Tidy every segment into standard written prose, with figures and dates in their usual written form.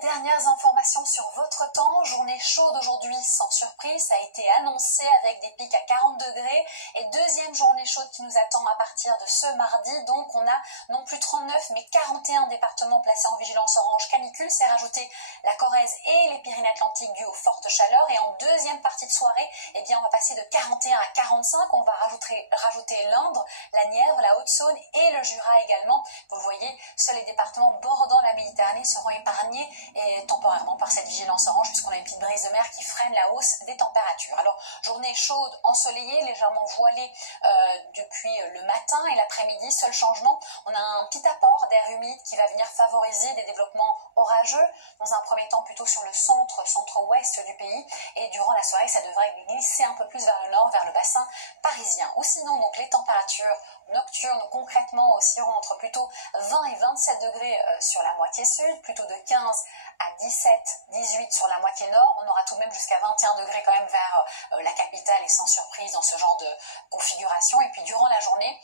dernières informations sur votre temps. Journée chaude aujourd'hui, sans surprise, ça a été annoncé avec des pics à 40 degrés. Et deuxième journée chaude qui nous attend à partir de ce mardi. Donc on a non plus 39 mais 41 départements placés en vigilance orange canicule. C'est rajouté la Corrèze et les Pyrénées-Atlantiques dues aux fortes chaleurs. Et en deuxième partie de soirée, eh bien on va passer de 41 à 45. On va rajouter l'Indre, la Nièvre, la Haute-Saône et le Jura également. Vous le voyez, seuls les départements bordant la Méditerranée seront épargnés et temporairement par cette vigilance orange puisqu'on a une petite brise de mer qui freine la hausse des températures. Alors, journée chaude, ensoleillée, légèrement voilée depuis le matin et l'après-midi. Seul changement, on a un petit apport d'air humide qui va venir favoriser des développements orageux, dans un premier temps plutôt sur le centre-ouest du pays, et durant la soirée, ça devrait glisser un peu plus vers le nord, vers le bassin parisien. Ou sinon, donc, les températures nocturnes concrètement oscilleront entre plutôt 20 et 27 degrés sur la moitié sud, plutôt de 15 à 17, 18 sur la moitié nord. On aura tout de même jusqu'à 21 degrés quand même vers la capitale et sans surprise dans ce genre de configuration. Et puis durant la journée,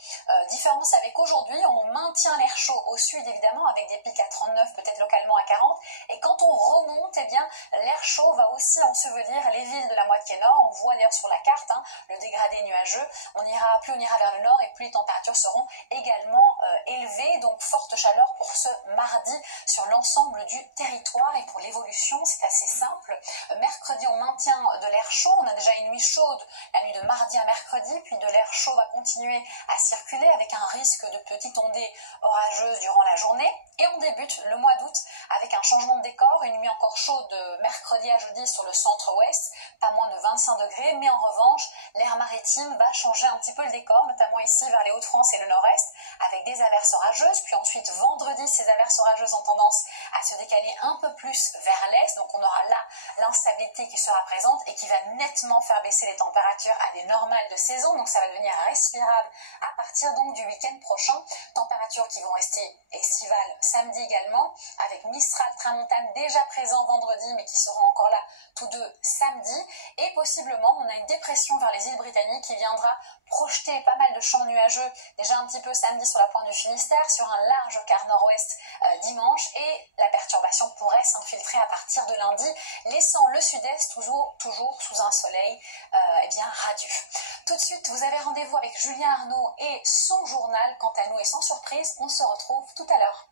différence avec aujourd'hui, on maintient l'air chaud au sud évidemment avec des pics à 39, peut-être localement à 40. Et quand on remonte, eh bien l'air chaud va aussi ensevelir les villes de la moitié nord. On voit d'ailleurs sur la carte le dégradé nuageux. Plus on ira vers le nord et plus les températures seront également élevées. Donc forte chaleur pour ce mardi sur l'ensemble du territoire. Et pour l'évolution, c'est assez simple. Mercredi, on maintient de l'air chaud. On a déjà une nuit chaude la nuit de mardi à mercredi, puis de l'air chaud va continuer à circuler avec un risque de petites ondées orageuses durant la journée. Et on débute le mois d'août avec un changement de décor, une nuit encore chaude de mercredi à jeudi sur le centre-ouest, pas moins de 25 degrés, mais en revanche, l'air maritime va changer un petit peu le décor, notamment ici vers les Hauts-de-France et le nord-est, avec des averses orageuses, puis ensuite vendredi, ces averses orageuses ont tendance à se décaler un peu plus vers l'est, donc on aura là l'instabilité qui sera présente et qui va nettement faire baisser les températures à des normales de saison, donc ça va devenir respirable à partir donc du week-end prochain. Températures qui vont rester estivales samedi également, avec Mistral Tramontane déjà présent vendredi, mais qui seront encore là tous deux samedi, et possiblement on a une dépression vers les îles Britanniques qui viendra projeter pas mal de champs nuageux déjà un petit peu samedi sur la pointe du Finistère, sur un large quart nord-ouest dimanche, et la perturbation pourrait s'infiltrer à partir de lundi, laissant le sud-est toujours sous un soleil radieux. Tout de suite, vous avez rendez-vous avec Julien Arnaud et son journal. Quant à nous et sans surprise, on se retrouve tout à l'heure.